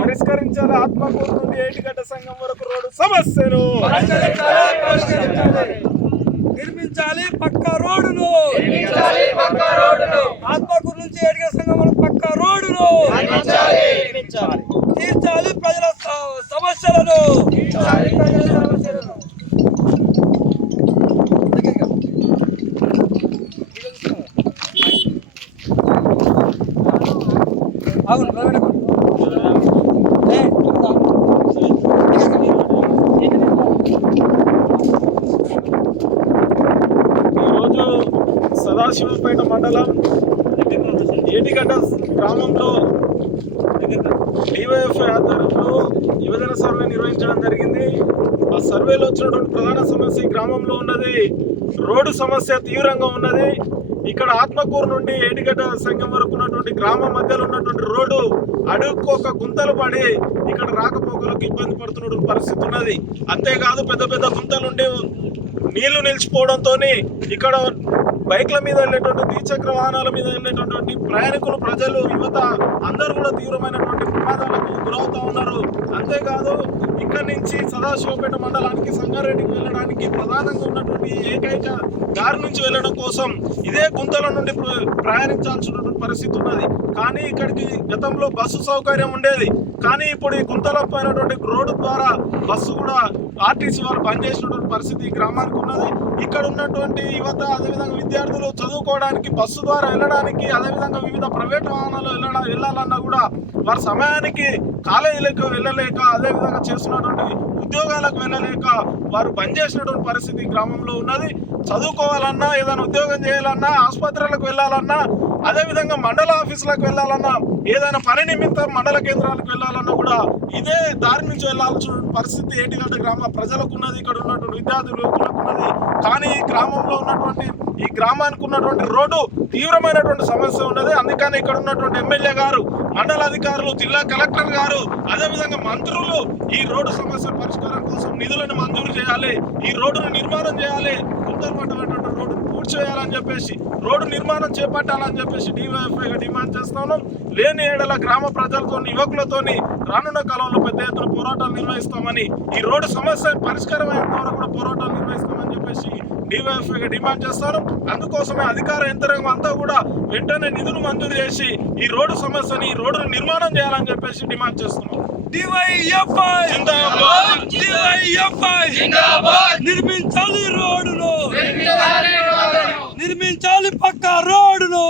పరిష్కరించాలి. ఆత్మకూరు నుండి ఏటిగడ్డ సంఘం వరకు రోడ్డు సమస్యను నిర్మించాలి. పక్కా రోడ్డును ఆత్మకూరు నుంచి ఏటిగడ్డ సంఘం వరకు పక్కా రోడ్డును తీర్చాలి. ప్రజల సమస్యలను ఈరోజు సదాశివపేట మండలం ఏటిగడ్డ గ్రామంలో డివైఎఫ్ఐ ఆధ్వర్యంలో యువజన సర్వే నిర్వహించడం జరిగింది. ఆ సర్వేలో వచ్చినటువంటి ప్రధాన సమస్య ఈ గ్రామంలో ఉన్నది రోడ్డు సమస్య తీవ్రంగా ఉన్నది. ఇక్కడ ఆత్మకూరు నుండి ఏటిగడ్డ సంఘం వరకు ఉన్నటువంటి గ్రామం మధ్యలో ఉన్నటువంటి రోడ్డు అడుక్కోక గుంతలు పడి ఇక్కడ రాకపోకలకు ఇబ్బంది పడుతున్నటువంటి పరిస్థితి ఉన్నది. అంతేకాదు పెద్ద పెద్ద గుంతలుండి నీళ్లు నిలిచిపోవడంతో ఇక్కడ బైక్ల మీద వెళ్ళేటువంటి ద్విచక్ర వాహనాల మీద వెళ్ళేటటువంటి ప్రయాణికులు, ప్రజలు, యువత అందరూ కూడా తీవ్రమైనటువంటి ప్రమాదాలకు గురవుతా ఉన్నారు. అంతేకాదు ఇక్కడి నుంచి సదాశివపేట మండలానికి సంగారెడ్డికి వెళ్ళడానికి ప్రధానంగా ఉన్నటువంటి ఏకైక దారి నుంచి వెళ్ళడం కోసం ఇదే గుంతల నుండి ప్రయాణించాల్సినటువంటి పరిస్థితి ఉన్నది. కానీ ఇక్కడికి గతంలో బస్సు సౌకర్యం ఉండేది. కానీ ఇప్పుడు ఈ గుంతల పోయినటువంటి రోడ్డు ద్వారా బస్సు కూడా ఆర్టీసీ వాళ్ళు బంద్ చేసినటువంటి పరిస్థితి ఈ గ్రామానికి ఉన్నది. ఇక్కడ ఉన్నటువంటి యువత, అదేవిధంగా విద్యార్థులు చదువుకోవడానికి బస్సు ద్వారా వెళ్ళడానికి, అదేవిధంగా వివిధ ప్రైవేట్ వాహనాలు వెళ్ళాలన్నా కూడా వారి సమయానికి కాలేజీలకు వెళ్ళలేక, అదేవిధంగా చేస్తున్నటువంటి ఉద్యోగాలకు వెళ్ళలేక వారు బంద్ చేసినటువంటి పరిస్థితి గ్రామంలో ఉన్నది. చదువుకోవాలన్నా, ఏదైనా ఉద్యోగం చేయాలన్నా, ఆసుపత్రులకు వెళ్ళాలన్నా, అదేవిధంగా మండల ఆఫీసులకు వెళ్ళాలన్నా, ఏదైనా పని నిమిత్తం మండల కేంద్రాలకు వెళ్ళాలన్నా కూడా ఇదే దారి నుంచి వెళ్ళాల్సిన పరిస్థితి ఏటిగడ్డ గ్రామ ప్రజలకు ఉన్నది. ఇక్కడ ఉన్నటువంటి విద్యార్థులు, యువకులకు ఉన్నది. కానీ ఈ గ్రామంలో ఉన్నటువంటి ఈ గ్రామానికి ఉన్నటువంటి రోడ్డు తీవ్రమైనటువంటి సమస్య ఉన్నది. అందుకని ఇక్కడ ఉన్నటువంటి ఎమ్మెల్యే గారు, మండల అధికారులు, జిల్లా కలెక్టర్ గారు, అదేవిధంగా మంత్రులు ఈ రోడ్డు సమస్య పరిష్కారం కోసం నిధులను మంజూరు చేయాలి, ఈ రోడ్డును నిర్మాణం చేయాలి, గుంతలపడ్డటువంటి రోడ్డును పూర్తి చేయాలని చెప్పేసి, రోడ్డు నిర్మాణం చేపట్టాలని చెప్పేసి డివైఎఫ్ఐగా డిమాండ్ చేస్తున్నాం. లేని ఏడల గ్రామ ప్రజలతో, యువకులతోని రానున్న కాలంలో పెద్ద ఎత్తున పోరాటాలు నిర్వహిస్తామని, ఈ రోడ్డు సమస్య పరిష్కారం అయ్యేంత వరకు కూడా పోరాటాలు నిర్వహిస్తామని చెప్పేసి డివైఎఫ్ఐగా డిమాండ్ చేస్తారు. అందుకోసమే అధికార యంత్రాంగం అంతా కూడా వెంటనే నిధులు మంజూరు చేసి ఈ రోడ్డు సమస్యని, ఈ రోడ్డును నిర్మాణం చేయాలని చెప్పేసి డిమాండ్ చేస్తున్నాం. నిర్మించాలి రోడ్డును, నిర్మించాలి పక్కా రోడ్డును.